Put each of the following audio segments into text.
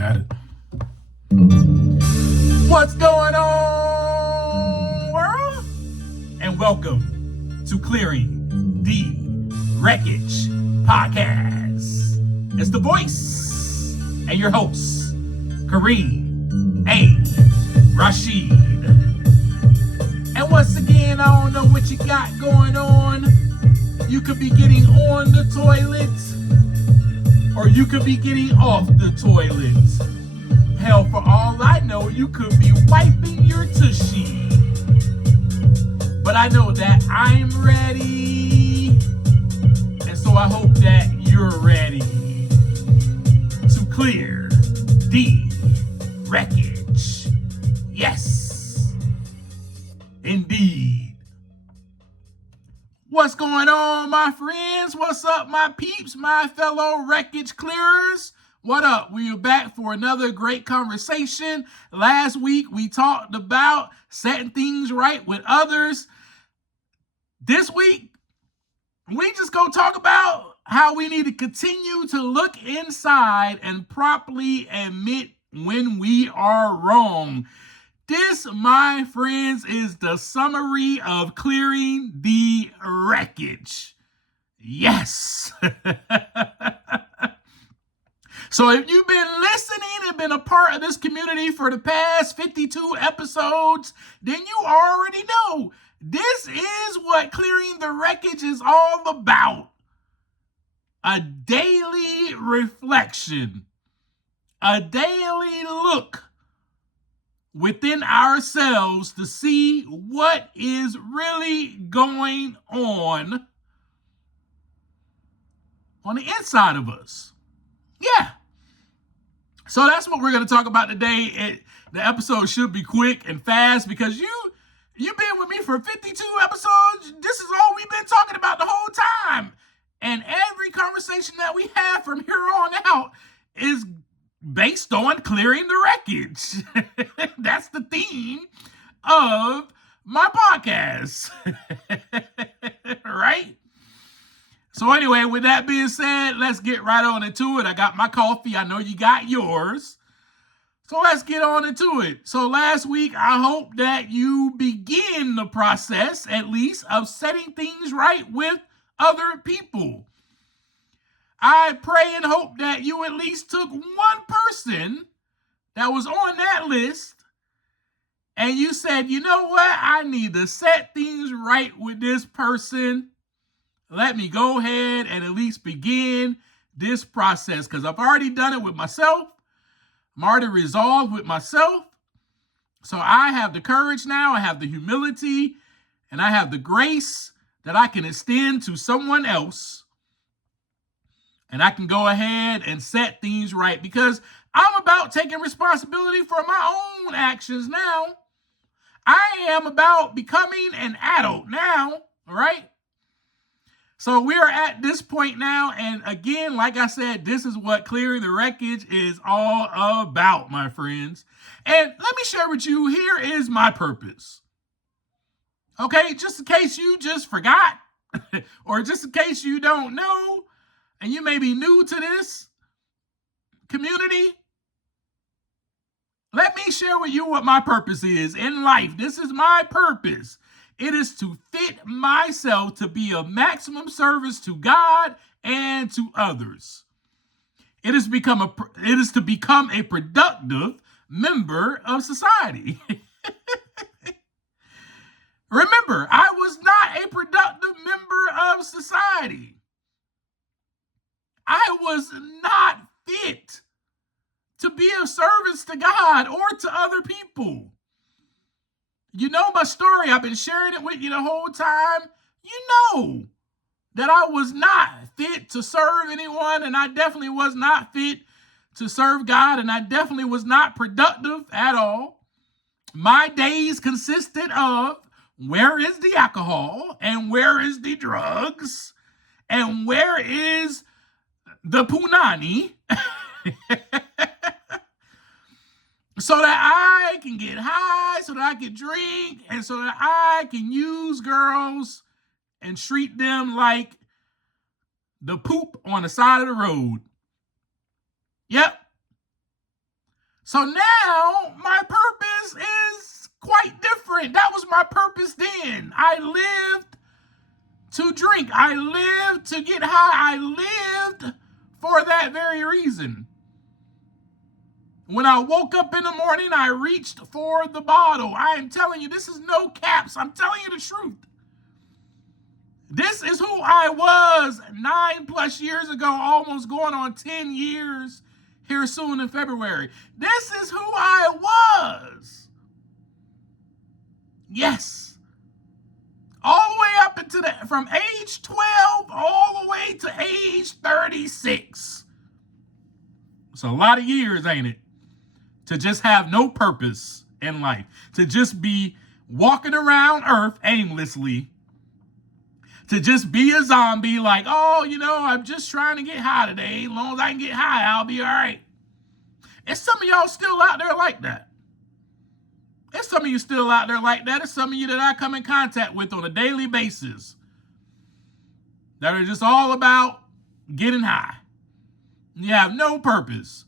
Got it. What's going on, world? And welcome to Clearing the Wreckage Podcast. It's the voice and your host, Kareem A. Rashid. And once again, I don't know what you got going on. You could be getting on the toilet, or you could be getting off the toilet. Hell, for all I know, you could be wiping your tushy. But I know that I'm ready, and so I hope that you're ready to clear the wreckage. Yes, indeed. What's going on, my friends? What's up, my peeps, my fellow Wreckage Clearers? What up? We're back for another great conversation. Last week, we talked about setting things right with others. This week, we just gonna talk about how we need to continue to look inside and properly admit when we are wrong. This, my friends, is the summary of clearing the wreckage. Yes. So if you've been listening and been a part of this community for the past 52 episodes, then you already know this is what clearing the wreckage is all about. A daily reflection, a daily look within ourselves to see what is really going on the inside of us. Yeah. So that's what we're going to talk about today. The episode should be quick and fast because you've been with me for 52 episodes. This is all we've been talking about the whole time. And every conversation that we have from here on out is based on clearing the wreckage. That's the theme of my podcast. Right? So anyway, with that being said, let's get right on into it. I got my coffee. I know you got yours. So let's get on into it. So last week, I hope that you begin the process, at least, of setting things right with other people. I pray and hope that you at least took one person that was on that list and you said, you know what? I need to set things right with this person. Let me go ahead and at least begin this process because I've already done it with myself. I'm already resolved with myself. So I have the courage now. I have the humility and I have the grace that I can extend to someone else. And I can go ahead and set things right because I'm about taking responsibility for my own actions now. I am about becoming an adult now, all right? So we're at this point now, and again, like I said, this is what clearing the wreckage is all about, my friends. And let me share with you, here is my purpose. Okay, just in case you just forgot, or just in case you don't know, and you may be new to this community, let me share with you what my purpose is in life. This is my purpose. It is to fit myself to be of maximum service to God and to others. It is to become a productive member of society. Remember, I was not a productive member of society. I was not fit to be of service to God or to other people. You know my story. I've been sharing it with you the whole time. You know that I was not fit to serve anyone, and I definitely was not fit to serve God, and I definitely was not productive at all. My days consisted of where is the alcohol, and where is the drugs, and where is the punani, so that I can get high, so that I can drink, and so that I can use girls and treat them like the poop on the side of the road. Yep. So now my purpose is quite different. That was my purpose then. I lived to drink. I lived to get high. I lived for that very reason. When I woke up in the morning, I reached for the bottle. I am telling you, this is no caps. I'm telling you the truth. This is who I was 9+ years ago, almost going on 10 years here soon in February. This is who I was. Yes. All the way up into from age 12 all the way to age 36. It's a lot of years, ain't it? To just have no purpose in life. To just be walking around Earth aimlessly. To just be a zombie like, oh, I'm just trying to get high today. As long as I can get high, I'll be all right. And some of y'all still out there like that. There's some of you still out there like that. There's some of you that I come in contact with on a daily basis that are just all about getting high. You have no purpose.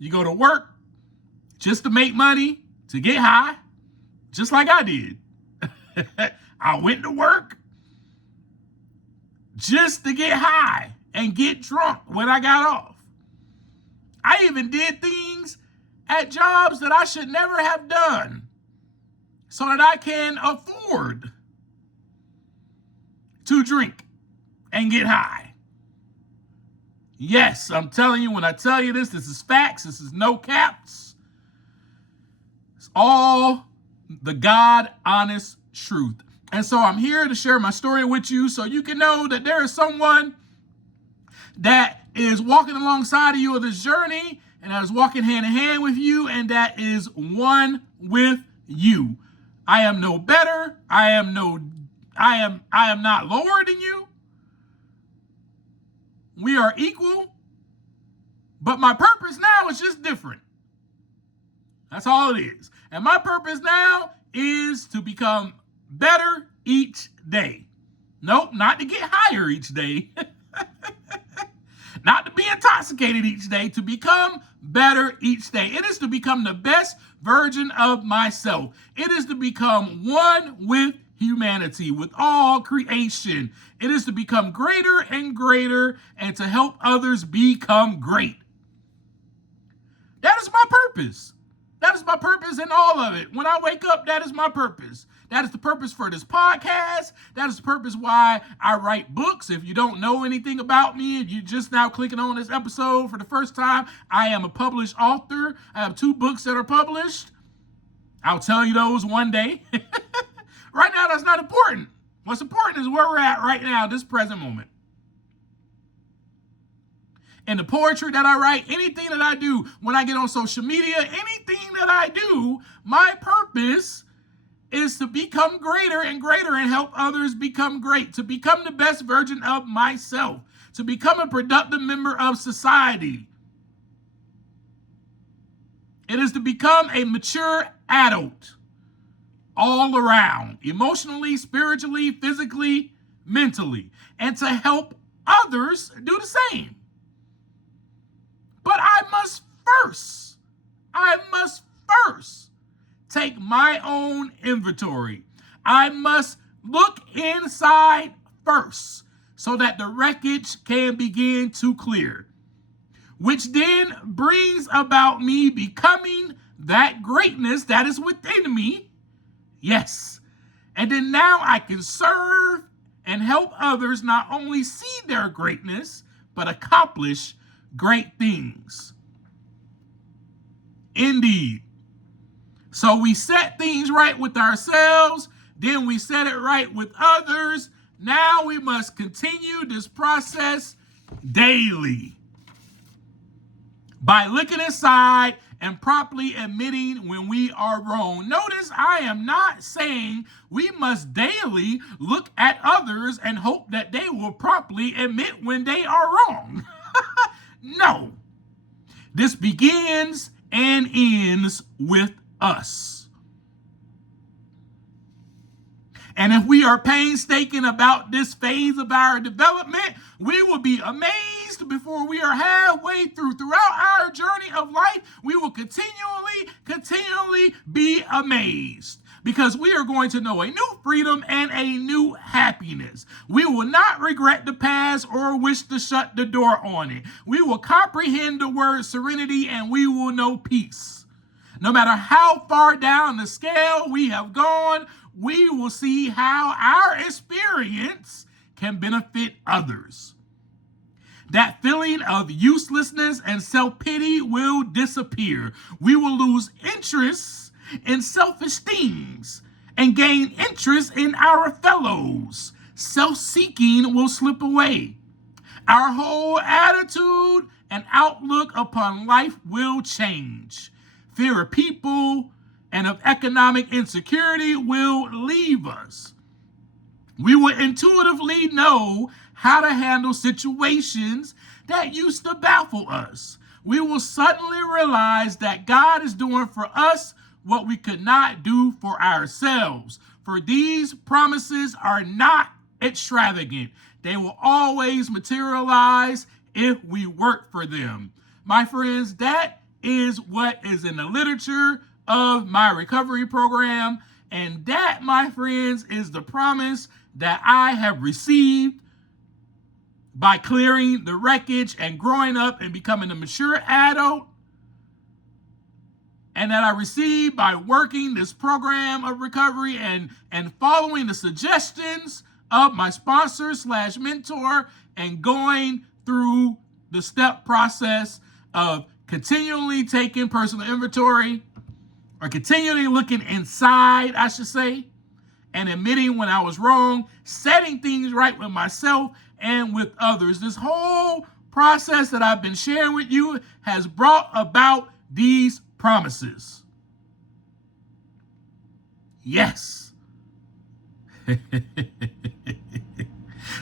You go to work just to make money, to get high, just like I did. I went to work just to get high and get drunk when I got off. I even did things at jobs that I should never have done so that I can afford to drink and get high. Yes, I'm telling you, when I tell you this is facts. This is no caps. It's all the God honest truth. And so I'm here to share my story with you so you can know that there is someone that is walking alongside of you on this journey and that is walking hand in hand with you and that is one with you. I am no better. I am not lower than you. We are equal, but my purpose now is just different. That's all it is. And my purpose now is to become better each day. Nope, not to get higher each day. Not to be intoxicated each day, to become better each day. It is to become the best version of myself. It is to become one with humanity, with all creation. It is to become greater and greater and to help others become great. That is my purpose. That is my purpose in all of it. When I wake up, that is my purpose. That is the purpose for this podcast. That is the purpose why I write books. If you don't know anything about me, if you're just now clicking on this episode for the first time, I am a published author. I have 2 books that are published. I'll tell you those one day. Right now, that's not important. What's important is where we're at right now, this present moment. And the poetry that I write, anything that I do, when I get on social media, anything that I do, my purpose is to become greater and greater and help others become great, to become the best version of myself, to become a productive member of society. It is to become a mature adult all around, emotionally, spiritually, physically, mentally, and to help others do the same. But I must first take my own inventory. I must look inside first so that the wreckage can begin to clear, which then brings about me becoming that greatness that is within me. Yes. And then now I can serve and help others not only see their greatness, but accomplish great things. Indeed. So we set things right with ourselves, then we set it right with others. Now we must continue this process daily by looking inside and properly admitting when we are wrong. Notice I am not saying we must daily look at others and hope that they will properly admit when they are wrong. No. This begins and ends with us. And if we are painstaking about this phase of our development, we will be amazed amazed before we are halfway through. Throughout our journey of life, we will continually be amazed, because we are going to know a new freedom and a new happiness. We will not regret the past or wish to shut the door on it. We will comprehend the word serenity, and we will know peace. No matter how far down the scale we have gone, we will see how our experience can benefit others. That feeling of uselessness and self-pity will disappear. We will lose interest in selfish things and gain interest in our fellows. Self-seeking will slip away. Our whole attitude and outlook upon life will change. Fear of people and of economic insecurity will leave us. We will intuitively know how to handle situations that used to baffle us. We will suddenly realize that God is doing for us what we could not do for ourselves. For these promises are not extravagant. They will always materialize if we work for them. My friends, that is what is in the literature of my recovery program. And that, my friends, is the promise that I have received by clearing the wreckage and growing up and becoming a mature adult, and that I received by working this program of recovery and following the suggestions of my sponsor/mentor and going through the step process of continually taking personal inventory, or continually looking inside, I should say, and admitting when I was wrong, setting things right with myself and with others. This whole process that I've been sharing with you has brought about these promises. Yes.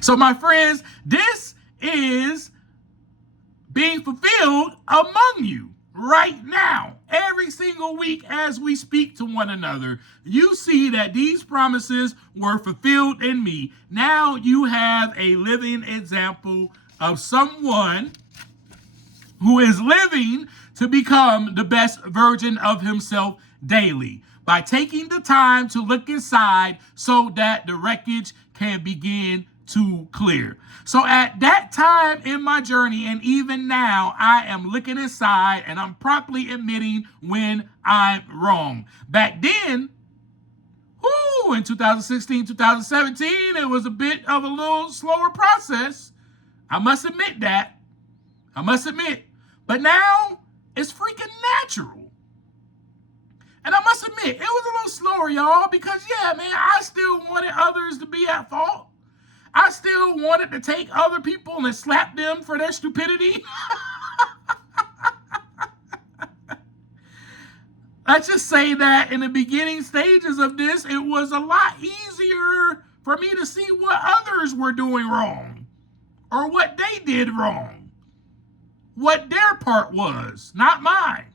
So, my friends, this is being fulfilled among you right now. Every single week as we speak to one another, you see that these promises were fulfilled in me. Now you have a living example of someone who is living to become the best version of himself daily by taking the time to look inside so that the wreckage can begin to clear. So at that time in my journey, and even now, I am looking inside and I'm promptly admitting when I'm wrong. Back then, in 2016, 2017, it was a bit of a little slower process. I must admit that. But now, it's freaking natural. And I must admit, it was a little slower, y'all, because, yeah, man, I still wanted others to be at fault. I still wanted to take other people and slap them for their stupidity. Let's just say that in the beginning stages of this, it was a lot easier for me to see what others were doing wrong, or what they did wrong, what their part was, not mine.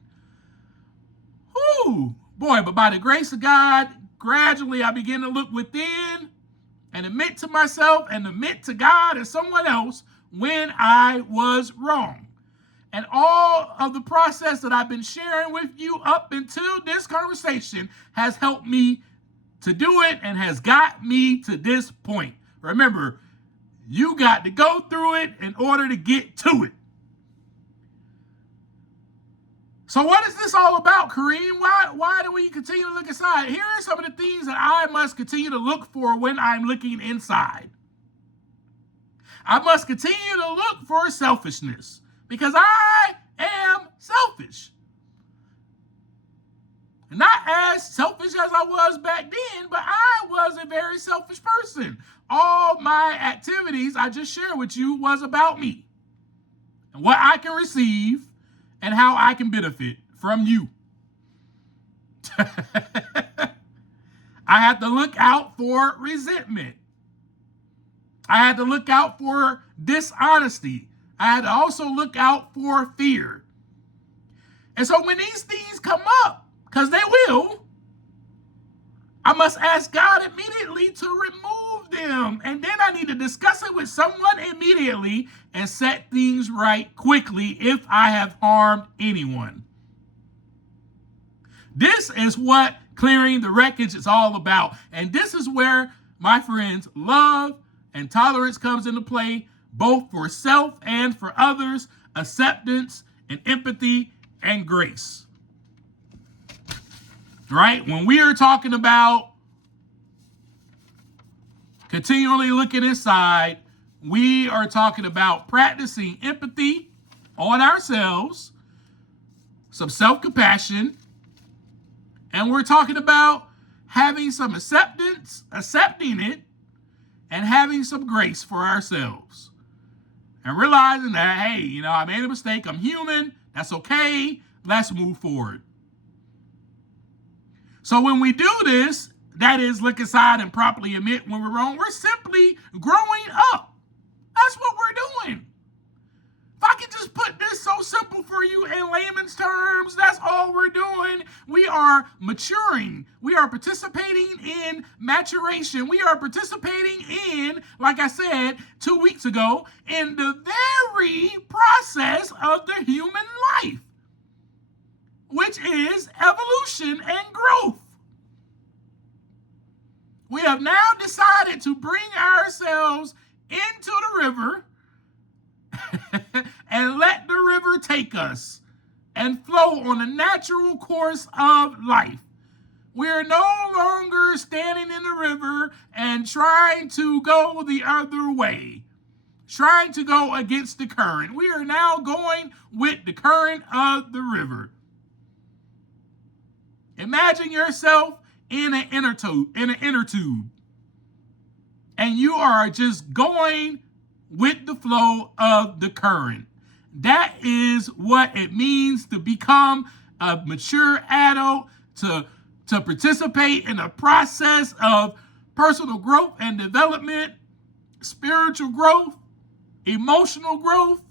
Boy, but by the grace of God, gradually I began to look within and admit to myself and admit to God and someone else when I was wrong. And all of the process that I've been sharing with you up until this conversation has helped me to do it and has got me to this point. Remember, you got to go through it in order to get to it. So what is this all about, Kareem? Why do we continue to look inside? Here are some of the things that I must continue to look for when I'm looking inside. I must continue to look for selfishness, because I am selfish. Not as selfish as I was back then, but I was a very selfish person. All my activities I just shared with you was about me and what I can receive and how I can benefit from you. I had to look out for resentment. I had to look out for dishonesty. I had to also look out for fear. And so when these things come up, because they will, I must ask God immediately to remove them. And then I need to discuss it with someone immediately and set things right quickly if I have harmed anyone. This is what clearing the wreckage is all about. And this is where, my friends, love and tolerance comes into play, both for self and for others, acceptance and empathy and grace. Right? When we are talking about continually looking inside, we are talking about practicing empathy on ourselves, some self-compassion, and we're talking about having some acceptance, accepting it, and having some grace for ourselves. And realizing that, hey, I made a mistake. I'm human. That's okay. Let's move forward. So when we do this, that is, look inside and properly admit when we're wrong, we're simply growing up. That's what we're doing. If I can just put this so simple for you in layman's terms, that's all we're doing. We are maturing. We are participating in maturation. We are participating in, like I said 2 weeks ago, in the very process of the human life, which is evolution and growth. We have now decided to bring ourselves into the river and let the river take us and flow on a natural course of life. We are no longer standing in the river and trying to go the other way, trying to go against the current. We are now going with the current of the river. Imagine yourself in an inner tube, and you are just going with the flow of the current. That is what it means to become a mature adult, to participate in a process of personal growth and development, spiritual growth, emotional growth,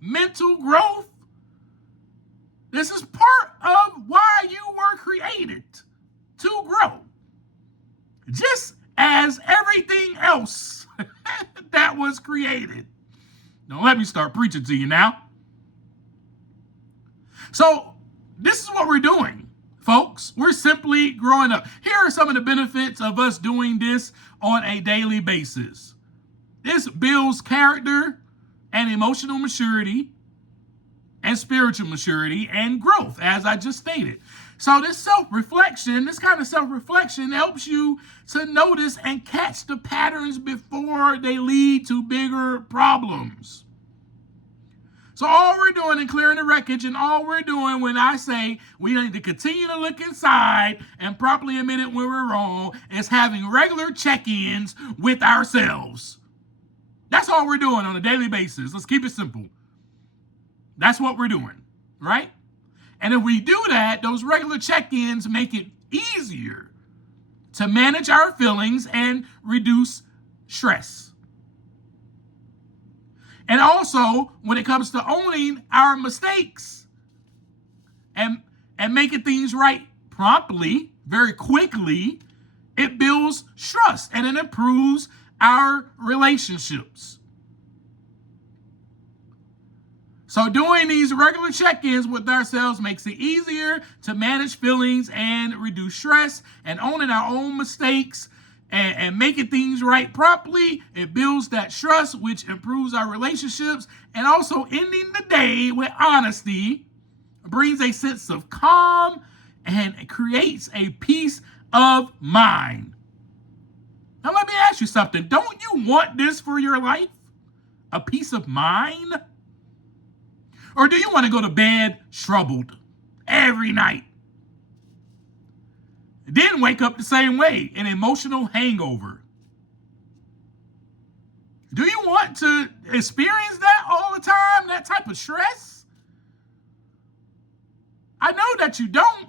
mental growth. This is part of why you were created, to grow. Just as everything else that was created. Now let me start preaching to you now. So this is what we're doing, folks. We're simply growing up. Here are some of the benefits of us doing this on a daily basis. This builds character and emotional maturity and spiritual maturity and growth, as I just stated. So this kind of self-reflection helps you to notice and catch the patterns before they lead to bigger problems. So all we're doing in clearing the wreckage, and all we're doing when I say we need to continue to look inside and properly admit it when we're wrong, is having regular check-ins with ourselves. That's all we're doing on a daily basis. Let's keep it simple. That's what we're doing, right? And if we do that, those regular check-ins make it easier to manage our feelings and reduce stress. And also, when it comes to owning our mistakes and making things right promptly, very quickly, it builds trust and it improves our relationships. So doing these regular check-ins with ourselves makes it easier to manage feelings and reduce stress, and owning our own mistakes and making things right properly. It builds that trust, which improves our relationships, and also ending the day with honesty brings a sense of calm and creates a peace of mind. Now let me ask you something. Don't you want this for your life? A peace of mind? Or do you want to go to bed troubled every night? Then wake up the same way, an emotional hangover? Do you want to experience that all the time, that type of stress? I know that you don't.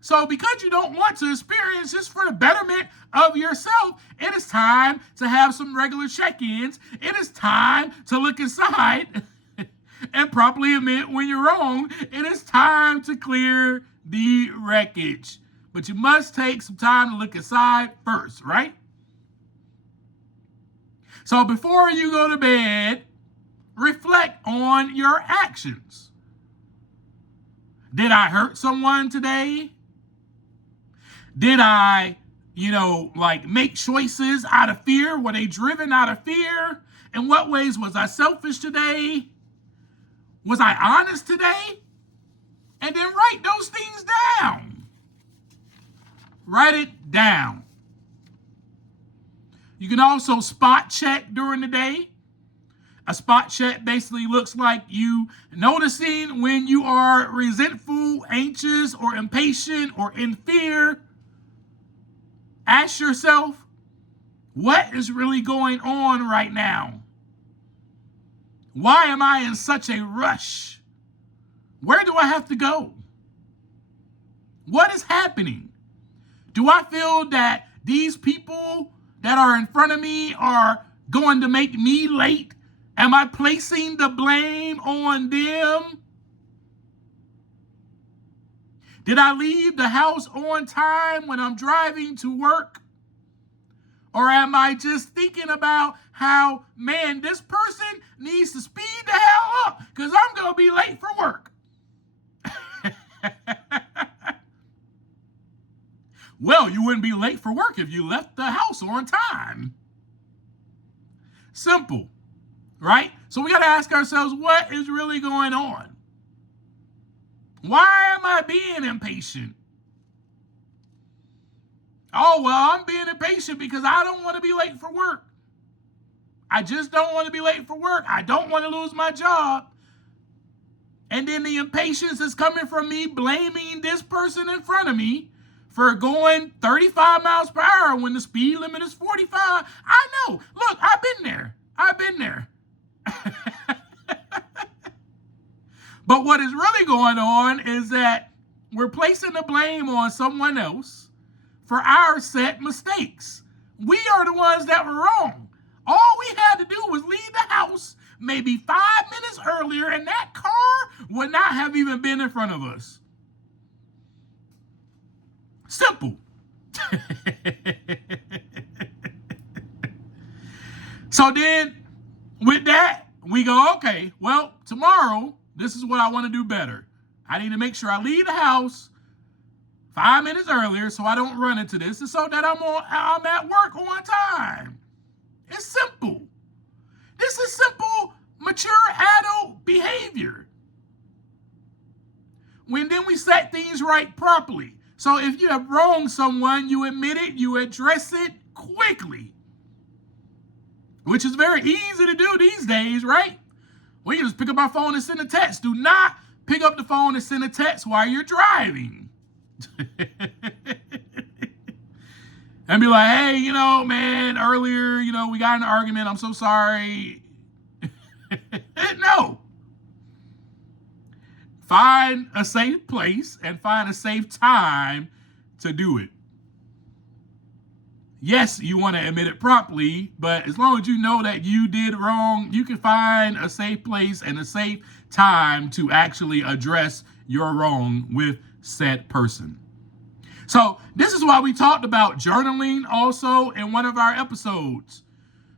So because you don't want to experience this for the betterment of yourself, it is time to have some regular check-ins. It is time to look inside and properly admit when you're wrong. It is time to clear the wreckage. but you must take some time to look inside first, right? So before you go to bed, reflect on your actions. Did I hurt someone today? Did I, make choices out of fear? Were they driven out of fear? In what ways was I selfish today? Was I honest today? And then write those things down. Write it down. You can also spot check during the day. A spot check basically looks like you noticing when you are resentful, anxious, or impatient, or in fear. Ask yourself, what is really going on right now? Why am I in such a rush? Where do I have to go? What is happening? Do I feel that these people that are in front of me are going to make me late? Am I placing the blame on them? Did I leave the house on time when I'm driving to work? Or am I just thinking about how, man, this person needs to speed the hell up because I'm going to be late for work? Well, you wouldn't be late for work if you left the house on time. Simple, right? So we got to ask ourselves, what is really going on? Why am I being impatient? Oh, well, I'm being impatient because I don't want to be late for work. I just don't want to be late for work. I don't want to lose my job. And then the impatience is coming from me blaming this person in front of me for going 35 miles per hour when the speed limit is 45. I know. Look, I've been there. But what is really going on is that we're placing the blame on someone else for our set mistakes. We are the ones that were wrong. All we had to do was leave the house maybe 5 minutes earlier, and that car would not have even been in front of us. Simple. So then, with that, we go, okay, well, tomorrow, this is what I want to do better. I need to make sure I leave the house 5 minutes earlier so I don't run into this, and so that I'm at work on time. It's simple. This is simple, mature adult behavior. Then we set things right properly. So if you have wronged someone, you admit it, you address it quickly, which is very easy to do these days, right? We can just pick up our phone and send a text. Do not pick up the phone and send a text while you're driving. And be like, hey, man, earlier, we got in an argument. I'm so sorry. No. Find a safe place and find a safe time to do it. Yes, you want to admit it properly, but as long as you know that you did wrong, you can find a safe place and a safe time to actually address your wrong with said person. So this is why we talked about journaling also in one of our episodes.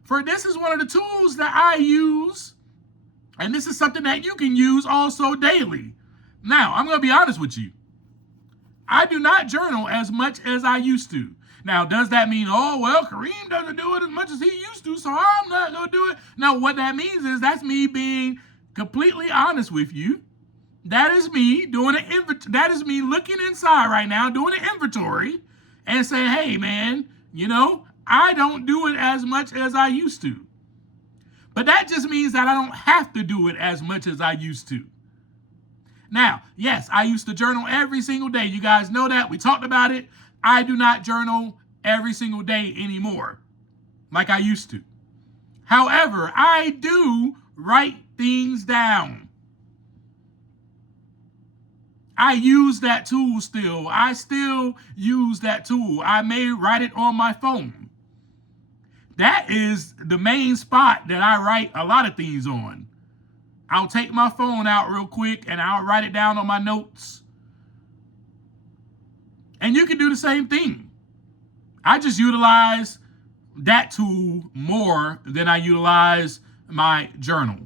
For this is one of the tools that I use, and this is something that you can use also daily. Now, I'm going to be honest with you. I do not journal as much as I used to. Now, does that mean, oh, well, Kareem doesn't do it as much as he used to, so I'm not going to do it? No, what that means is that's me being completely honest with you. That is me doing that is me looking inside right now, doing an inventory and saying, hey, man, I don't do it as much as I used to. But that just means that I don't have to do it as much as I used to. Now, yes, I used to journal every single day. You guys know that. We talked about it. I do not journal every single day anymore like I used to. However, I do write things down. I use that tool still. I still use that tool. I may write it on my phone. That is the main spot that I write a lot of things on. I'll take my phone out real quick and I'll write it down on my notes. And you can do the same thing. I just utilize that tool more than I utilize my journal.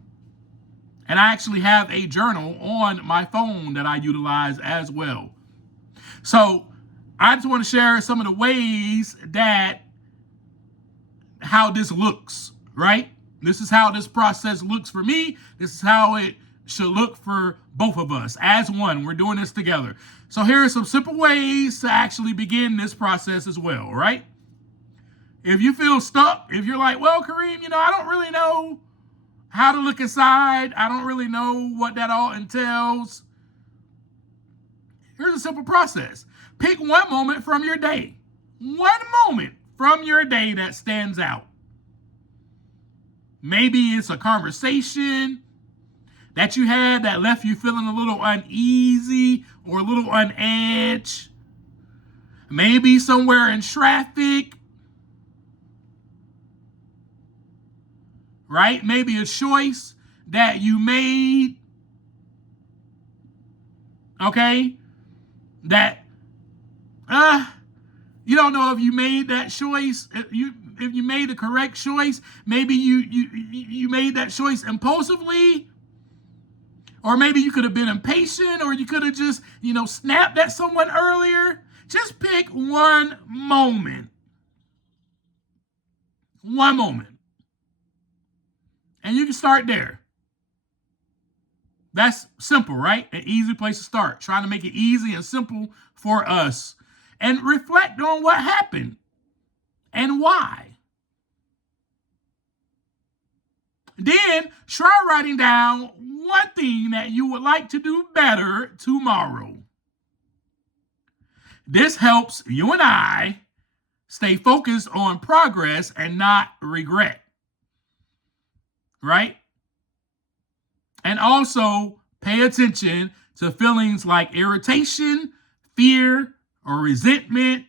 And I actually have a journal on my phone that I utilize as well. So I just want to share some of the ways that how this looks, right? This is how this process looks for me. This is how it should look for both of us as one. We're doing this together. So here are some simple ways to actually begin this process as well, right? If you feel stuck, if you're like, well, Kareem, I don't really know how to look inside. I don't really know what that all entails. Here's a simple process. Pick one moment from your day. One moment from your day that stands out. Maybe it's a conversation that you had that left you feeling a little uneasy or a little on edge. Maybe somewhere in traffic. Right? Maybe a choice that you made. Okay? That you don't know if you made that choice, if you made the correct choice. Maybe you made that choice impulsively, or maybe you could have been impatient, or you could have just snapped at someone earlier. Just pick one moment, and you can start there. That's simple, right? An easy place to start. Trying to make it easy and simple for us. And reflect on what happened and why. Then try writing down one thing that you would like to do better tomorrow. This helps you and I stay focused on progress and not regret. Right? And also pay attention to feelings like irritation, fear, or resentment.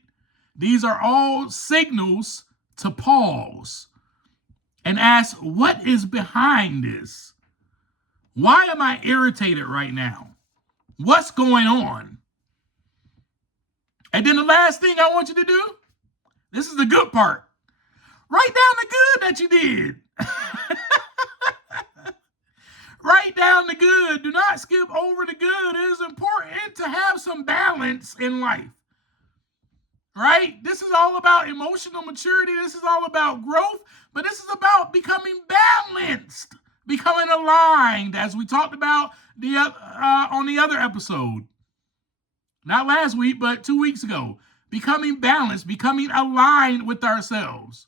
These are all signals to pause and ask, what is behind this? Why am I irritated right now? What's going on? And then the last thing I want you to do, this is the good part. Write down the good that you did. Write down the good. Do not skip over the good. It is important to have some balance in life. Right? This is all about emotional maturity. This is all about growth. But this is about becoming balanced, becoming aligned, as we talked about on the other episode. Not last week, but 2 weeks ago. Becoming balanced, becoming aligned with ourselves.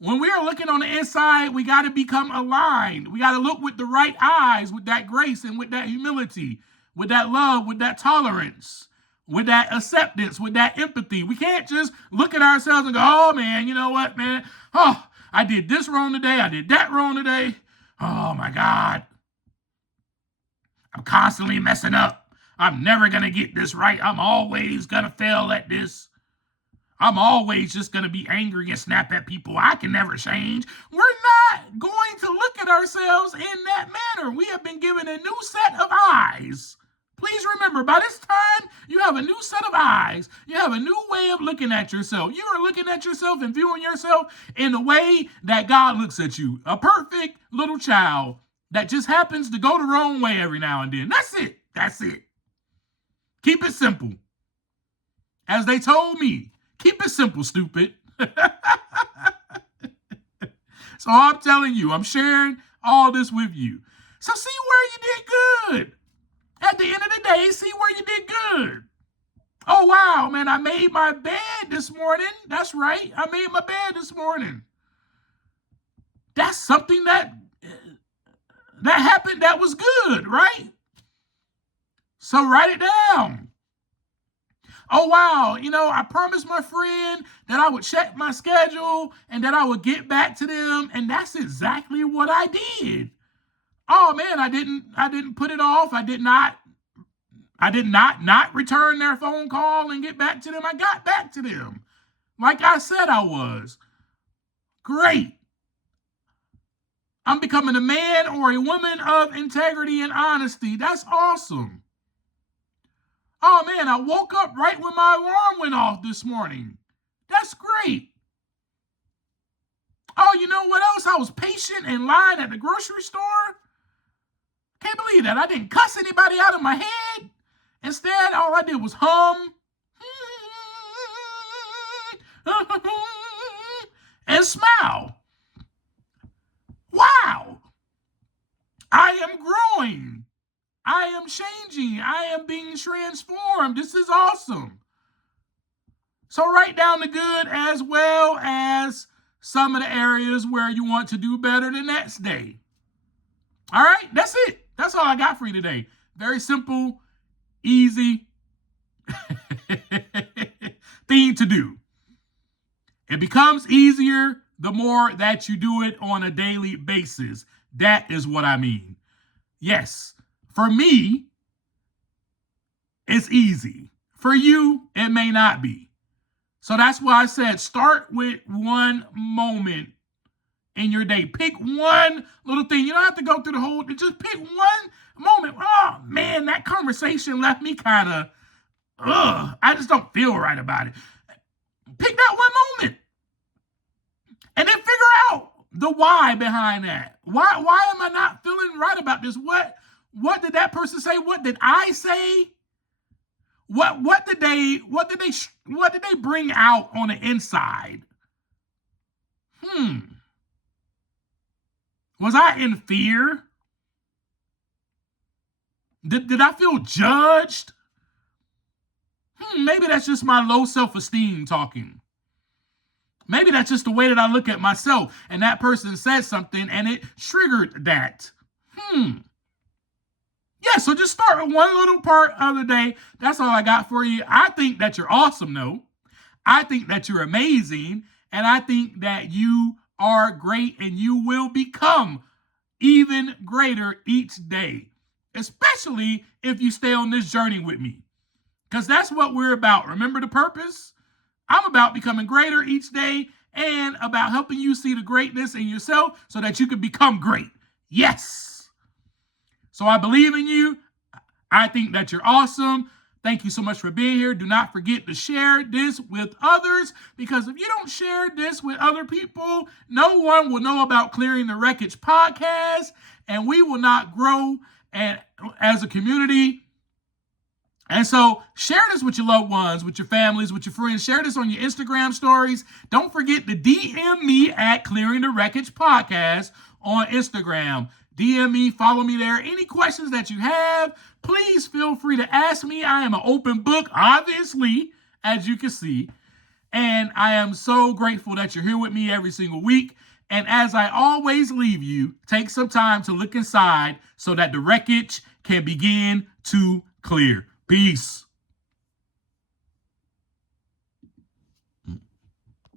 When we are looking on the inside, we got to become aligned. We got to look with the right eyes, with that grace and with that humility, with that love, with that tolerance, with that acceptance, with that empathy. We can't just look at ourselves and go, oh, man, you know what, man? Oh, I did this wrong today. I did that wrong today. Oh, my God. I'm constantly messing up. I'm never going to get this right. I'm always going to fail at this. I'm always just going to be angry and snap at people. I can never change. We're not going to look at ourselves in that manner. We have been given a new set of eyes. Please remember, by this time, you have a new set of eyes. You have a new way of looking at yourself. You are looking at yourself and viewing yourself in the way that God looks at you. A perfect little child that just happens to go the wrong way every now and then. That's it. That's it. Keep it simple. As they told me, keep it simple, stupid. So I'm telling you, I'm sharing all this with you. So see where you did good. At the end of the day, see where you did good. Oh, wow, man, I made my bed this morning. That's right. I made my bed this morning. That's something that happened that was good, right? So write it down. Oh, wow, I promised my friend that I would check my schedule and that I would get back to them, and that's exactly what I did. Oh, man, I didn't put it off. I did not return their phone call and get back to them. I got back to them like I said I was. Great. I'm becoming a man or a woman of integrity and honesty. That's awesome. Oh, man, I woke up right when my alarm went off this morning. That's great. Oh, you know what else? I was patient in line at the grocery store. Can't believe that. I didn't cuss anybody out of my head. Instead, all I did was hum and smile. Wow. I am growing. I am changing. I am being transformed. This is awesome. So write down the good as well as some of the areas where you want to do better the next day. All right, that's it. That's all I got for you today. Very simple, easy thing to do. It becomes easier the more that you do it on a daily basis. That is what I mean. Yes, for me, it's easy. For you, it may not be. So that's why I said start with one moment in your day. Pick one little thing. You don't have to go through the whole thing. Just pick one moment. Oh, man, that conversation left me kind of, I just don't feel right about it. Pick that one moment. And then figure out the why behind that. Why am I not feeling right about this? What did that person say? What did I say? What did they bring out on the inside? Was I in fear? Did I feel judged? Maybe that's just my low self-esteem talking. Maybe that's just the way that I look at myself, and that person said something and it triggered that. Yeah, so just start with one little part of the day. That's all I got for you. I think that you're awesome, though. I think that you're amazing, and I think that you are great, and you will become even greater each day, especially if you stay on this journey with me, because that's what we're about. Remember the purpose? I'm about becoming greater each day and about helping you see the greatness in yourself so that you can become great. Yes. So I believe in you. I think that you're awesome. Thank you so much for being here. Do not forget to share this with others, because if you don't share this with other people, no one will know about Clearing the Wreckage podcast, and we will not grow as a community. And so share this with your loved ones, with your families, with your friends. Share this on your Instagram stories. Don't forget to DM me at Clearing the Wreckage Podcast on Instagram. DM me, follow me there. Any questions that you have, please feel free to ask me. I am an open book, obviously, as you can see. And I am so grateful that you're here with me every single week. And as I always leave you, take some time to look inside so that the wreckage can begin to clear. Peace.